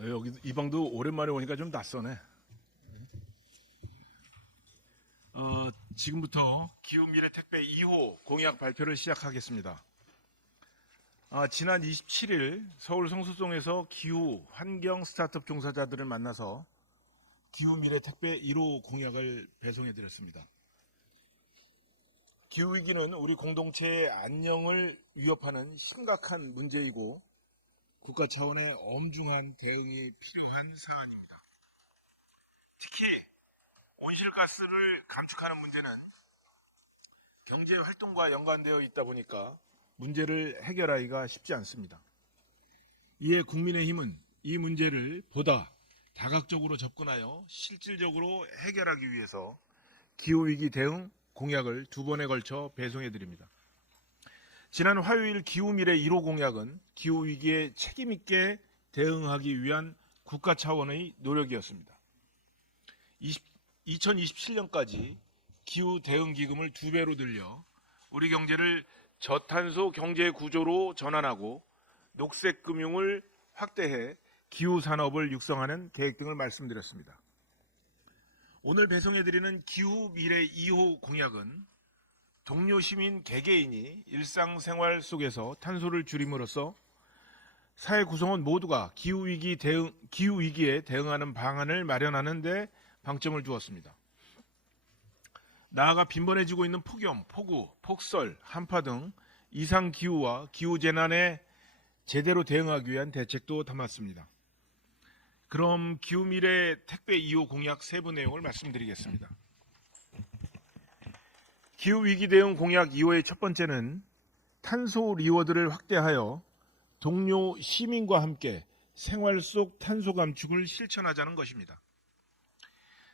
여기 이 방도 오랜만에 오니까 좀 낯서네. 지금부터 기후미래 택배 2호 공약 발표를 시작하겠습니다. 지난 27일 서울 성수동에서 기후 환경 스타트업 종사자들을 만나서 기후미래 택배 1호 공약을 배송해 드렸습니다. 기후위기는 우리 공동체의 안녕을 위협하는 심각한 문제이고 국가 차원의 엄중한 대응이 필요한 사안입니다. 특히 온실가스를 감축하는 문제는 경제 활동과 연관되어 있다 보니까 문제를 해결하기가 쉽지 않습니다. 이에 국민의힘은 이 문제를 보다 다각적으로 접근하여 실질적으로 해결하기 위해서 기후위기 대응 공약을 2번에 걸쳐 배송해 드립니다. 지난 화요일 기후미래 1호 공약은 기후위기에 책임있게 대응하기 위한 국가 차원의 노력이었습니다. 2027년까지 기후대응기금을 2배로 늘려 우리 경제를 저탄소 경제 구조로 전환하고 녹색금융을 확대해 기후산업을 육성하는 계획 등을 말씀드렸습니다. 오늘 배송해드리는 기후미래 2호 공약은 동료 시민 개개인이 일상생활 속에서 탄소를 줄임으로써 사회 구성원 모두가 기후위기에 대응하는 방안을 마련하는 데 방점을 두었습니다. 나아가 빈번해지고 있는 폭염, 폭우, 폭설, 한파 등 이상기후와 기후재난에 제대로 대응하기 위한 대책도 담았습니다. 그럼 기후미래 택배 2호 공약 세부 내용을 말씀드리겠습니다. 기후위기 대응 공약 2호의 첫 번째는 탄소 리워드를 확대하여 동료 시민과 함께 생활 속 탄소 감축을 실천하자는 것입니다.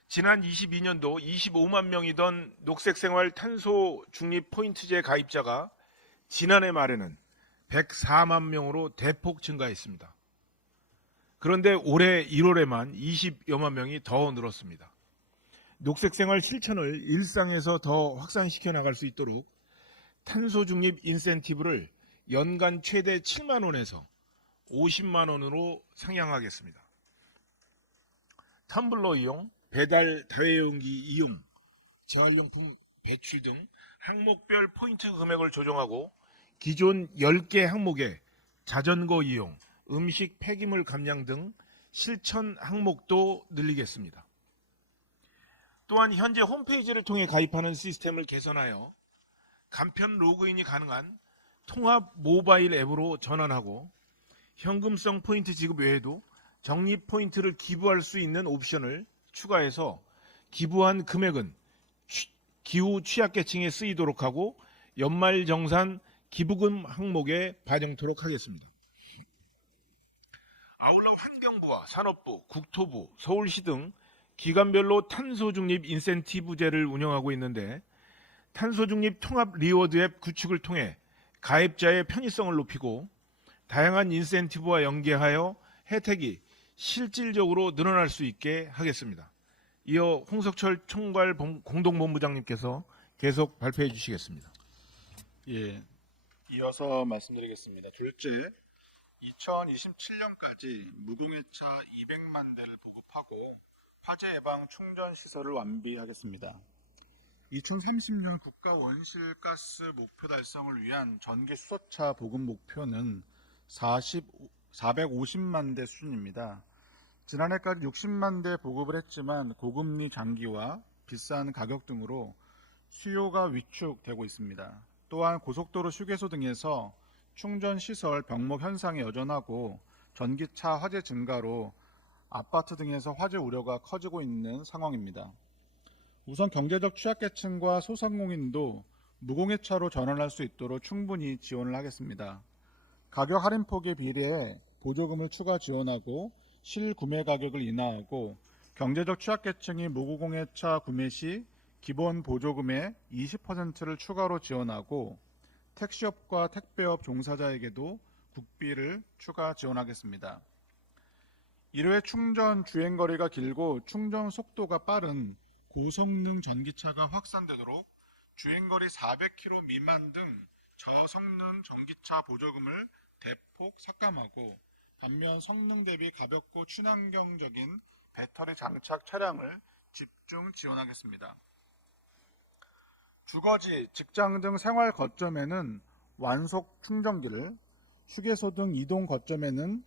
지난 22년도 25만 명이던 녹색생활 탄소 중립 포인트제 가입자가 지난해 말에는 104만 명으로 대폭 증가했습니다. 그런데 올해 1월에만 20여만 명이 더 늘었습니다. 녹색생활 실천을 일상에서 더 확산시켜 나갈 수 있도록 탄소 중립 인센티브를 연간 최대 7만 원에서 50만 원으로 상향하겠습니다. 텀블러 이용, 배달 다회용기 이용, 재활용품 배출 등 항목별 포인트 금액을 조정하고 기존 10개 항목의 자전거 이용, 음식 폐기물 감량 등 실천 항목도 늘리겠습니다. 또한 현재 홈페이지를 통해 가입하는 시스템을 개선하여 간편 로그인이 가능한 통합 모바일 앱으로 전환하고 현금성 포인트 지급 외에도 적립 포인트를 기부할 수 있는 옵션을 추가해서 기부한 금액은 기후 취약계층에 쓰이도록 하고 연말정산 기부금 항목에 반영토록 하겠습니다. 아울러 환경부와 산업부, 국토부, 서울시 등 기관별로 탄소 중립 인센티브제를 운영하고 있는데 탄소 중립 통합 리워드 앱 구축을 통해 가입자의 편의성을 높이고 다양한 인센티브와 연계하여 혜택이 실질적으로 늘어날 수 있게 하겠습니다. 이어 홍석철 총괄 공동본부장님께서 계속 발표해 주시겠습니다. 예, 이어서 말씀드리겠습니다. 둘째, 2027년까지 무공해차 200만 대를 보급하고 화재 예방 충전 시설을 완비하겠습니다. 2030년 국가 온실가스 목표 달성을 위한 전기 수소차 보급 목표는 450만 대 수준입니다. 지난해까지 60만 대 보급을 했지만 고금리 장기와 비싼 가격 등으로 수요가 위축되고 있습니다. 또한 고속도로 휴게소 등에서 충전시설 병목 현상이 여전하고 전기차 화재 증가로 아파트 등에서 화재 우려가 커지고 있는 상황입니다. 우선 경제적 취약계층과 소상공인도 무공해차로 전환할 수 있도록 충분히 지원을 하겠습니다. 가격 할인폭에 비례해 보조금을 추가 지원하고 실구매 가격을 인하하고 경제적 취약계층이 무공해차 구매 시 기본 보조금의 20%를 추가로 지원하고 택시업과 택배업 종사자에게도 국비를 추가 지원하겠습니다. 1회 충전 주행거리가 길고 충전 속도가 빠른 고성능 전기차가 확산되도록 주행거리 400km 미만 등 저성능 전기차 보조금을 대폭 삭감하고 반면 성능 대비 가볍고 친환경적인 배터리 장착 차량을 집중 지원하겠습니다. 주거지, 직장 등 생활 거점에는 완속 충전기를, 휴게소 등 이동 거점에는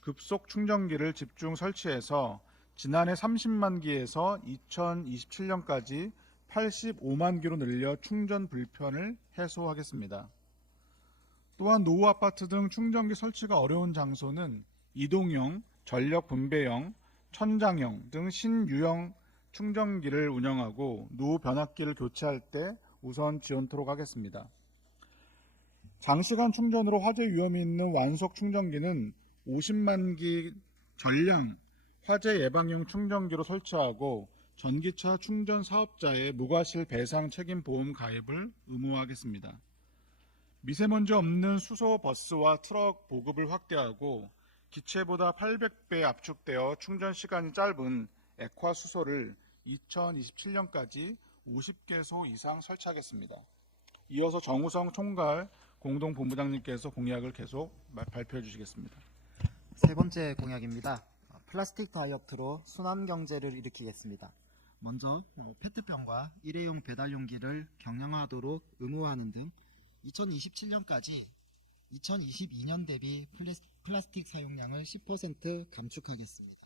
급속 충전기를 집중 설치해서 지난해 30만 기에서 2027년까지 85만 기로 늘려 충전 불편을 해소하겠습니다. 또한 노후 아파트 등 충전기 설치가 어려운 장소는 이동형, 전력 분배형, 천장형 등 신유형 충전기를 운영하고 노후 변압기를 교체할 때 우선 지원토록 하겠습니다. 장시간 충전으로 화재 위험이 있는 완속 충전기는 50만 기 전량 화재 예방용 충전기로 설치하고 전기차 충전 사업자의 무과실 배상 책임 보험 가입을 의무화하겠습니다. 미세먼지 없는 수소 버스와 트럭 보급을 확대하고 기체보다 800배 압축되어 충전 시간이 짧은 액화 수소를 2027년까지 50개소 이상 설치하겠습니다. 이어서 정우성 총괄 공동본부장님께서 공약을 계속 발표해 주시겠습니다. 세 번째 공약입니다. 플라스틱 다이어트로 순환 경제를 일으키겠습니다. 먼저 페트병과 일회용 배달용기를 경량화하도록 의무화하는 등 2027년까지 2022년 대비 플라스틱 사용량을 10% 감축하겠습니다.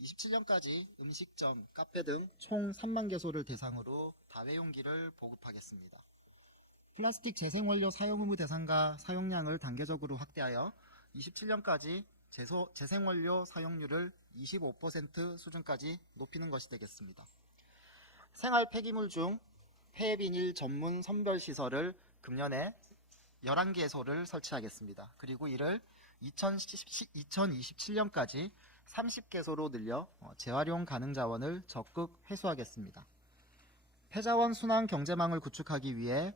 27년까지 음식점, 카페 등 총 3만 개소를 대상으로 다회용기를 보급하겠습니다. 플라스틱 재생원료 사용 의무 대상과 사용량을 단계적으로 확대하여 27년까지 재생원료 사용률을 25% 수준까지 높이는 것이 되겠습니다. 생활 폐기물 중 폐비닐 전문 선별시설을 금년에 11개소를 설치하겠습니다. 그리고 이를 2027년까지 30개소로 늘려 재활용 가능 자원을 적극 회수하겠습니다. 폐자원 순환 경제망을 구축하기 위해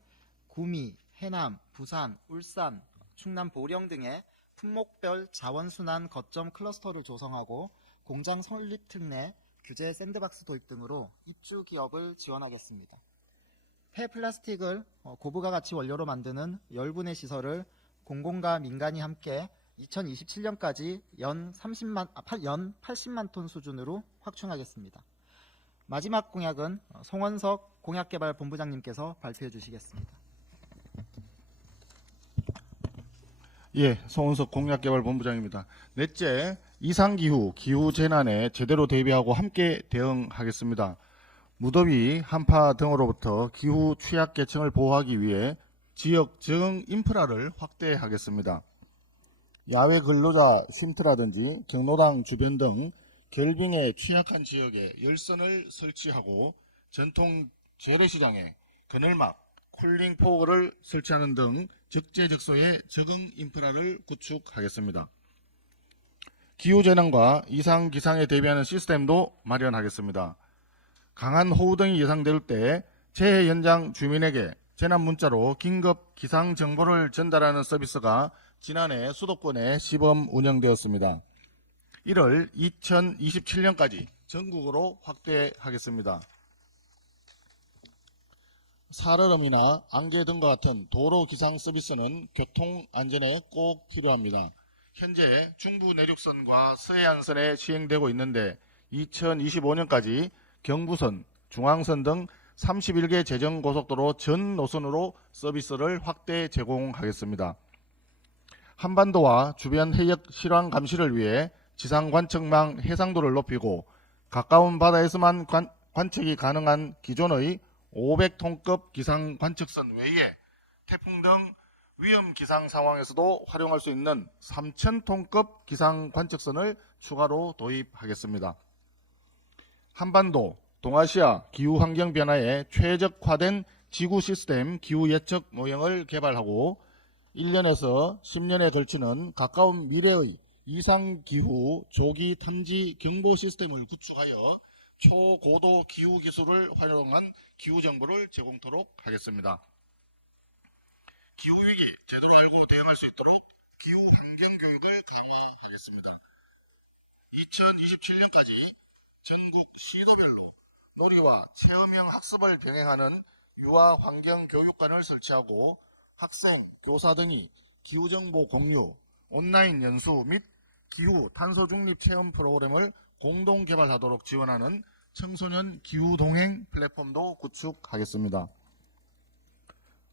구미, 해남, 부산, 울산, 충남 보령 등의 품목별 자원순환 거점 클러스터를 조성하고 공장 설립 특례, 규제 샌드박스 도입 등으로 입주 기업을 지원하겠습니다. 폐플라스틱을 고부가 가치 원료로 만드는 열분해 시설을 공공과 민간이 함께 2027년까지 연 80만 톤 수준으로 확충하겠습니다. 마지막 공약은 송원석 공약개발본부장님께서 발표해 주시겠습니다. 예, 송은석 공약개발본부장입니다. 넷째, 이상기후, 기후재난에 제대로 대비하고 함께 대응하겠습니다. 무더위, 한파 등으로부터 기후 취약계층을 보호하기 위해 지역 적응 인프라를 확대하겠습니다. 야외 근로자 쉼터라든지 경로당 주변 등 결빙에 취약한 지역에 열선을 설치하고 전통 재래시장에 그늘막, 쿨링포를 설치하는 등 적재적소의 적응 인프라를 구축하겠습니다. 기후재난과 이상기상에 대비하는 시스템도 마련하겠습니다. 강한 호우 등이 예상될 때 재해 현장 주민에게 재난 문자로 긴급 기상 정보를 전달하는 서비스가 지난해 수도권에 시범 운영되었습니다. 이를 2027년까지 전국으로 확대하겠습니다. 살얼음이나 안개 등과 같은 도로 기상 서비스는 교통 안전에 꼭 필요합니다. 현재 중부 내륙선과 서해안선에 시행되고 있는데 2025년까지 경부선, 중앙선 등 31개 재정고속도로 전 노선으로 서비스를 확대 제공하겠습니다. 한반도와 주변 해역 실황 감시를 위해 지상관측망 해상도를 높이고 가까운 바다에서만 관측이 가능한 기존의 500톤급 기상관측선 외에 태풍 등 위험 기상 상황에서도 활용할 수 있는 3000톤급 기상관측선을 추가로 도입하겠습니다. 한반도, 동아시아 기후환경 변화에 최적화된 지구 시스템 기후 예측 모형을 개발하고 1년에서 10년에 걸치는 가까운 미래의 이상기후 조기 탐지 경보 시스템을 구축하여 초고도 기후 기술을 활용한 기후 정보를 제공토록 하겠습니다. 기후위기 제대로 알고 대응할 수 있도록 기후 환경 교육을 강화하겠습니다. 2027년까지 전국 시도별로 놀이와 체험형 학습을 병행하는 유아 환경 교육관을 설치하고 학생, 교사 등이 기후정보 공유, 온라인 연수 및 기후 탄소 중립 체험 프로그램을 공동 개발하도록 지원하는 청소년 기후 동행 플랫폼도 구축하겠습니다.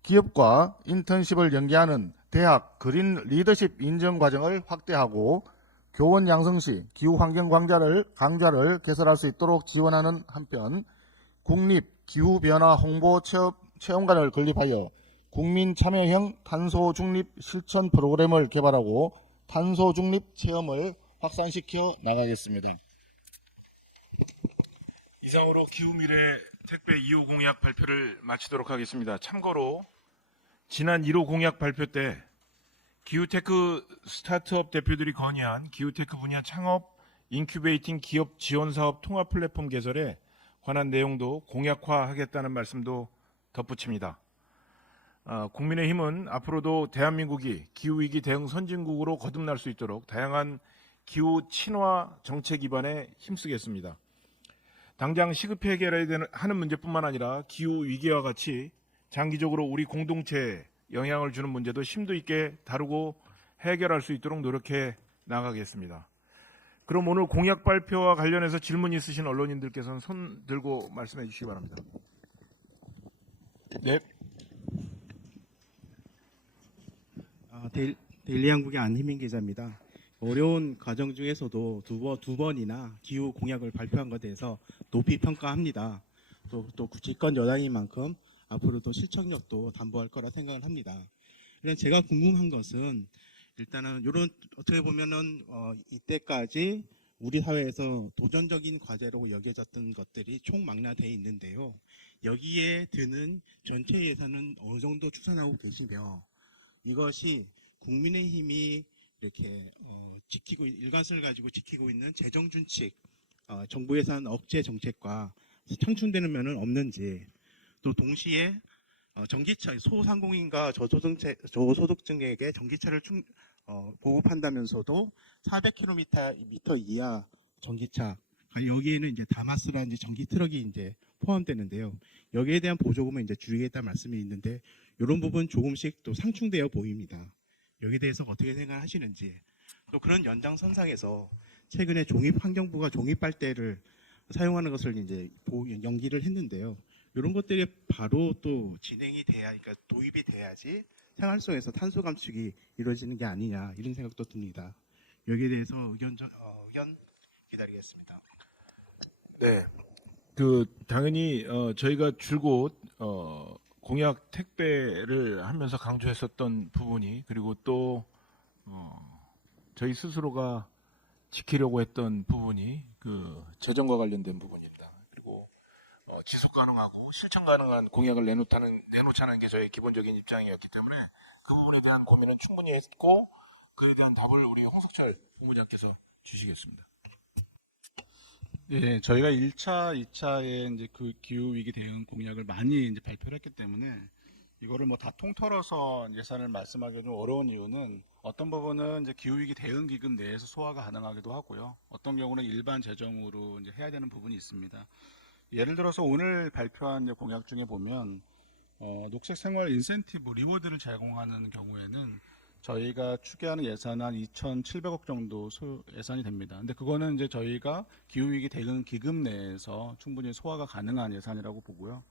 기업과 인턴십을 연계하는 대학 그린 리더십 인증 과정을 확대하고 교원 양성 시 기후 환경 강좌를 개설할 수 있도록 지원하는 한편 국립 기후 변화 홍보 체험관을 건립하여 국민 참여형 탄소 중립 실천 프로그램을 개발하고 탄소 중립 체험을 확산시켜 나가겠습니다. 이상으로 기후미래 택배 2호 공약 발표를 마치도록 하겠습니다. 참고로 지난 1호 공약 발표 때 기후테크 스타트업 대표들이 건의한 기후테크 분야 창업, 인큐베이팅 기업 지원 사업 통합 플랫폼 개설에 관한 내용도 공약화하겠다는 말씀도 덧붙입니다. 국민의힘은 앞으로도 대한민국이 기후위기 대응 선진국으로 거듭날 수 있도록 다양한 기후 친화 정책 기반에 힘쓰겠습니다. 당장 시급히 해결해야 하는 문제뿐만 아니라 기후 위기와 같이 장기적으로 우리 공동체에 영향을 주는 문제도 심도 있게 다루고 해결할 수 있도록 노력해 나가겠습니다. 그럼 오늘 공약 발표와 관련해서 질문 있으신 언론인들께서는 손 들고 말씀해 주시기 바랍니다. 네. 데일리 한국의 안희민 기자입니다. 어려운 과정 중에서도 두 번이나 기후 공약을 발표한 것에 대해서 높이 평가합니다. 또 집권 여당인 만큼 앞으로도 실천력도 담보할 거라 생각을 합니다. 일단 제가 궁금한 것은 일단은 이런 어떻게 보면은 이때까지 우리 사회에서 도전적인 과제로 여겨졌던 것들이 총망라되어 있는데요. 여기에 드는 전체 예산은 어느 정도 추산하고 계시며 이것이 국민의힘이 이렇게 일관성을 가지고 지키고 있는 재정준칙, 정부 예산 억제 정책과 상충되는 면은 없는지, 또 동시에 전기차 소상공인과 저소득층에게 전기차를 보급한다면서도 400km 이하 전기차, 여기에는 이제 다마스라는 전기 트럭이 이제 포함되는데요. 여기에 대한 보조금은 이제 줄이겠다 말씀이 있는데 이런 부분 조금씩 또 상충되어 보입니다. 여기에 대해서 어떻게 생각하시는지, 또 그런 연장선상에서 최근에 종합환경부가 종이빨대를 사용하는 것을 이제 연기를 했는데요. 이런 것들이 바로 또 진행이 돼야, 그러니까 도입이 돼야지 생활 속에서 탄소 감축이 이루어지는 게 아니냐 이런 생각도 듭니다. 여기에 대해서 의견 기다리겠습니다. 네. 당연히 저희가 줄곧 공약 택배를 하면서 강조했었던 부분이, 그리고 또 저희 스스로가 지키려고 했던 부분이 그 재정과 관련된 부분입니다. 그리고 지속 가능하고 실천 가능한 공약을 내놓자는 게 저의 기본적인 입장이었기 때문에 그 부분에 대한 고민은 충분히 했고, 그에 대한 답을 우리 홍석철 본부장께서 주시겠습니다. 예, 저희가 1차, 2차에 이제 그 기후위기 대응 공약을 많이 이제 발표를 했기 때문에 이거를 뭐 다 통틀어서 예산을 말씀하기가 좀 어려운 이유는 어떤 부분은 이제 기후위기 대응 기금 내에서 소화가 가능하기도 하고요. 어떤 경우는 일반 재정으로 이제 해야 되는 부분이 있습니다. 예를 들어서 오늘 발표한 이제 공약 중에 보면 녹색 생활 인센티브 리워드를 제공하는 경우에는 저희가 추계하는 예산은 한 2,700억 정도 예산이 됩니다. 근데 그거는 이제 저희가 기후위기 대응 기금 내에서 충분히 소화가 가능한 예산이라고 보고요.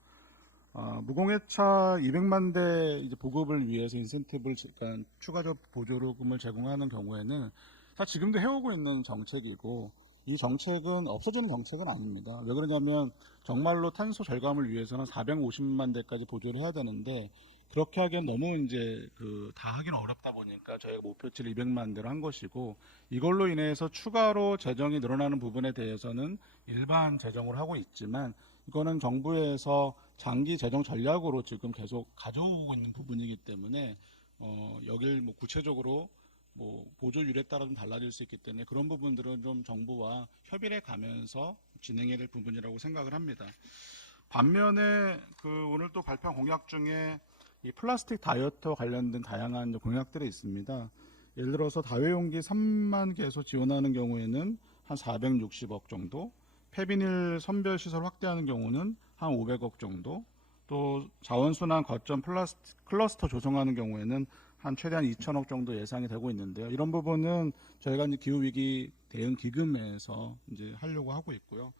무공해차 200만 대 이제 보급을 위해서 인센티브를, 그러니까 추가적 보조금을 제공하는 경우에는 사실 지금도 해오고 있는 정책이고, 이 정책은 없어지는 정책은 아닙니다. 왜 그러냐면 정말로 탄소 절감을 위해서는 450만 대까지 보조를 해야 되는데, 그렇게 하기엔 너무 이제 다 하기는 어렵다 보니까 저희가 목표치를 200만 대로 한 것이고, 이걸로 인해서 추가로 재정이 늘어나는 부분에 대해서는 일반 재정으로 하고 있지만, 이거는 정부에서 장기 재정 전략으로 지금 계속 가져오고 있는 부분이기 때문에 여길 뭐 구체적으로 뭐 보조율에 따라 좀 달라질 수 있기 때문에 그런 부분들은 좀 정부와 협의를 가면서 진행해야 될 부분이라고 생각을 합니다. 반면에 오늘 또 발표한 공약 중에 이 플라스틱 다이어트와 관련된 다양한 공약들이 있습니다. 예를 들어서 다회용기 3만 개소 지원하는 경우에는 한 460억 정도, 폐비닐 선별 시설 확대하는 경우는 한 500억 정도, 또 자원순환 거점 클러스터 조성하는 경우에는 한 최대한 2천억 정도 예상이 되고 있는데요. 이런 부분은 저희가 이제 기후위기 대응 기금에서 이제 하려고 하고 있고요.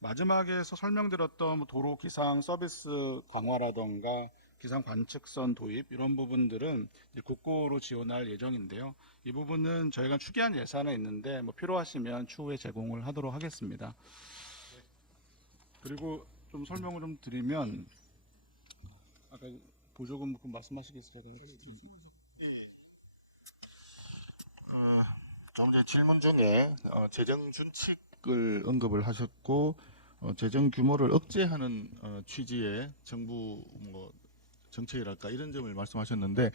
마지막에서 설명드렸던 뭐 도로 기상 서비스 강화라던가 기상 관측선 도입 이런 부분들은 이제 국고로 지원할 예정인데요. 이 부분은 저희가 추계한 예산에 있는데 뭐 필요하시면 추후에 제공을 하도록 하겠습니다. 그리고 좀 설명을 좀 드리면 아까 보조금 말씀하시겠어요? 좀 전에 질문 중에 재정 준칙을 언급을 하셨고 재정 규모를 억제하는 취지의 정부 뭐 정책이랄까 이런 점을 말씀하셨는데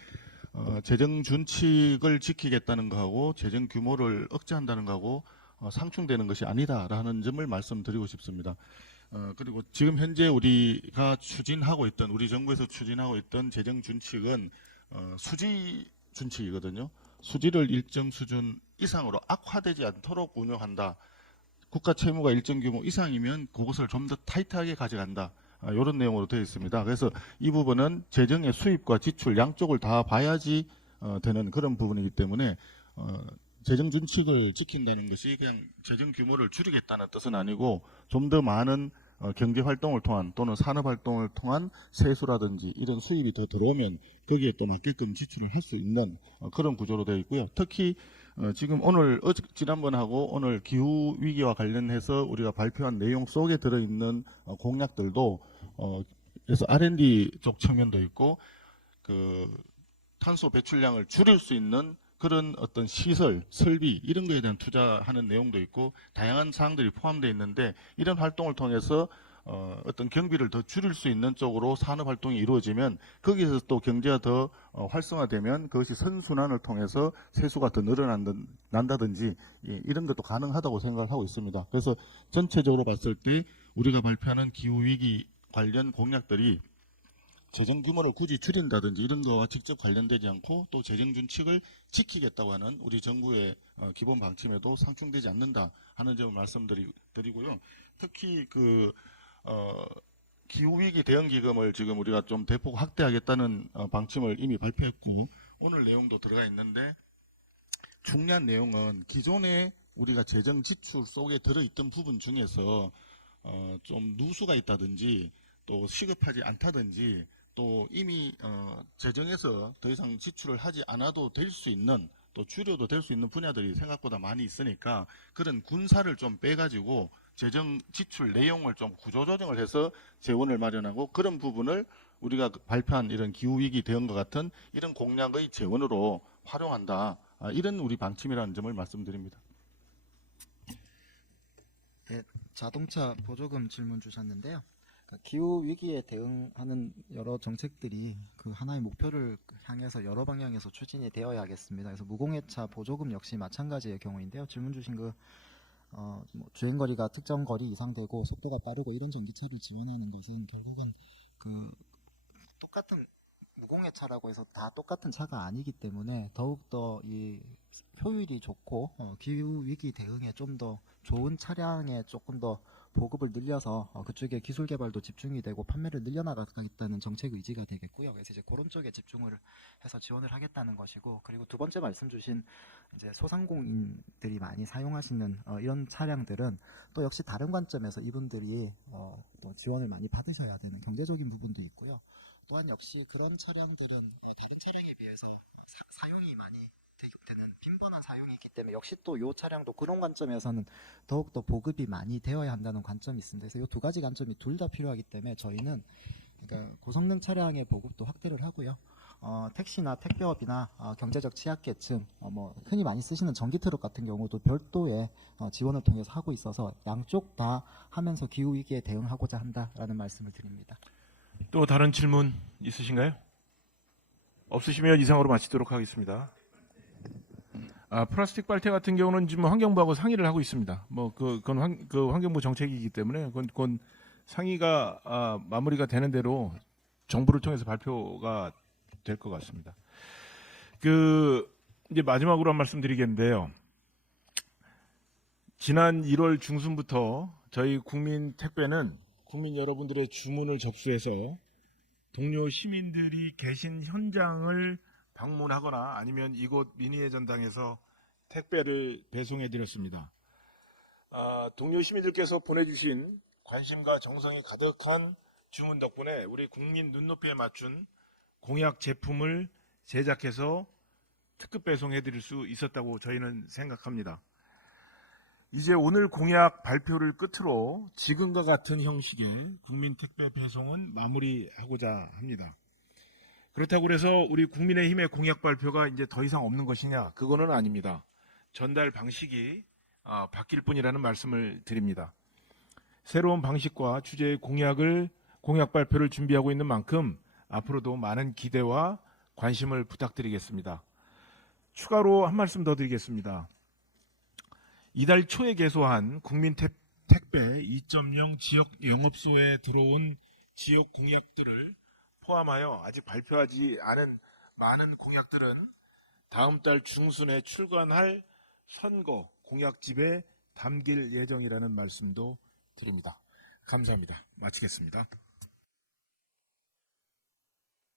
재정 준칙을 지키겠다는 거하고 재정 규모를 억제한다는 거하고 상충되는 것이 아니다라는 점을 말씀드리고 싶습니다. 그리고 지금 현재 우리가 추진하고 있던 우리 정부에서 추진하고 있던 재정 준칙은 수지 준칙이거든요. 수지를 일정 수준 이상으로 악화되지 않도록 운영한다. 국가 채무가 일정 규모 이상이면 그것을 좀 더 타이트하게 가져간다. 이런 내용으로 되어 있습니다. 그래서 이 부분은 재정의 수입과 지출 양쪽을 다 봐야지 되는 그런 부분이기 때문에 재정 준칙을 지킨다는 것이 그냥 재정 규모를 줄이겠다는 뜻은 아니고 좀 더 많은 경제 활동을 통한 또는 산업 활동을 통한 세수라든지 이런 수입이 더 들어오면 거기에 또 맞게끔 지출을 할 수 있는 그런 구조로 되어 있고요. 특히 지금 오늘 지난번하고 오늘 기후 위기와 관련해서 우리가 발표한 내용 속에 들어있는 공약들도 그래서 R&D 쪽 측면도 있고 그 탄소 배출량을 줄일 수 있는 그런 어떤 시설, 설비 이런 거에 대한 투자하는 내용도 있고 다양한 사항들이 포함되어 있는데 이런 활동을 통해서 어떤 경비를 더 줄일 수 있는 쪽으로 산업 활동이 이루어지면 거기에서 또 경제가 더 활성화되면 그것이 선순환을 통해서 세수가 더 늘어난다든지 이런 것도 가능하다고 생각을 하고 있습니다. 그래서 전체적으로 봤을 때 우리가 발표하는 기후위기 관련 공약들이 재정 규모를 굳이 줄인다든지 이런 거와 직접 관련되지 않고 또 재정 준칙을 지키겠다고 하는 우리 정부의 기본 방침에도 상충되지 않는다 하는 점을 말씀드리고요. 특히 기후위기 대응기금을 지금 우리가 좀 대폭 확대하겠다는 방침을 이미 발표했고 오늘 내용도 들어가 있는데 중요한 내용은 기존에 우리가 재정 지출 속에 들어있던 부분 중에서 좀 누수가 있다든지 또 시급하지 않다든지 또 이미 재정에서 더 이상 지출을 하지 않아도 될 수 있는 또 줄여도 될 수 있는 분야들이 생각보다 많이 있으니까 그런 군사를 좀 빼가지고 재정 지출 내용을 좀 구조조정을 해서 재원을 마련하고 그런 부분을 우리가 발표한 이런 기후위기 대응과 같은 이런 공약의 재원으로 활용한다. 이런 우리 방침이라는 점을 말씀드립니다. 네, 자동차 보조금 질문 주셨는데요. 기후 위기에 대응하는 여러 정책들이 그 하나의 목표를 향해서 여러 방향에서 추진이 되어야 하겠습니다. 그래서 무공해차 보조금 역시 마찬가지의 경우인데요. 질문 주신 뭐 주행거리가 특정 거리 이상 되고 속도가 빠르고 이런 전기차를 지원하는 것은 결국은 그 똑같은 무공해차라고 해서 다 똑같은 차가 아니기 때문에 더욱더 이 효율이 좋고 기후 위기 대응에 좀 더 좋은 차량에 조금 더 보급을 늘려서 그쪽에 기술 개발도 집중이 되고 판매를 늘려나가겠다는 정책 의지가 되겠고요. 그래서 이제 그런 쪽에 집중을 해서 지원을 하겠다는 것이고, 그리고 두 번째 말씀 주신 이제 소상공인들이 많이 사용하시는 이런 차량들은 또 역시 다른 관점에서 이분들이 또 지원을 많이 받으셔야 되는 경제적인 부분도 있고요. 또한 역시 그런 차량들은 다른 차량에 비해서 사용이 많이 되는 빈번한 사용이 있기 때문에 역시 또 이 차량도 그런 관점에서는 더욱더 보급이 많이 되어야 한다는 관점이 있습니다. 그래서 이 두 가지 관점이 둘 다 필요하기 때문에 저희는 그러니까 고성능 차량의 보급도 확대를 하고요. 택시나 택배업이나 경제적 취약계층, 뭐 흔히 많이 쓰시는 전기트럭 같은 경우도 별도의 지원을 통해서 하고 있어서 양쪽 다 하면서 기후 위기에 대응하고자 한다라는 말씀을 드립니다. 또 다른 질문 있으신가요? 없으시면 이상으로 마치도록 하겠습니다. 플라스틱 빨대 같은 경우는 지금 환경부하고 상의를 하고 있습니다. 뭐 그건 환경부 정책이기 때문에 그건 상의가 마무리가 되는 대로 정부를 통해서 발표가 될 것 같습니다. 이제 마지막으로 한 말씀 드리겠는데요. 지난 1월 중순부터 저희 국민 택배는 국민 여러분들의 주문을 접수해서 동료 시민들이 계신 현장을 방문하거나 아니면 이곳 민의회 전당에서 택배를 배송해 드렸습니다. 동료 시민들께서 보내주신 관심과 정성이 가득한 주문 덕분에 우리 국민 눈높이에 맞춘 공약 제품을 제작해서 특급 배송해 드릴 수 있었다고 저희는 생각합니다. 이제 오늘 공약 발표를 끝으로 지금과 같은 형식의 국민 택배 배송은 마무리하고자 합니다. 그렇다고 해서 우리 국민의힘의 공약 발표가 이제 더 이상 없는 것이냐? 그거는 아닙니다. 전달 방식이 바뀔 뿐이라는 말씀을 드립니다. 새로운 방식과 주제의 공약 발표를 준비하고 있는 만큼 앞으로도 많은 기대와 관심을 부탁드리겠습니다. 추가로 한 말씀 더 드리겠습니다. 이달 초에 개소한 국민 택배 2.0 지역 영업소에 들어온 지역 공약들을 포함하여 아직 발표하지 않은 많은 공약들은 다음 달 중순에 출간할 선거 공약집에 담길 예정이라는 말씀도 드립니다. 감사합니다. 마치겠습니다.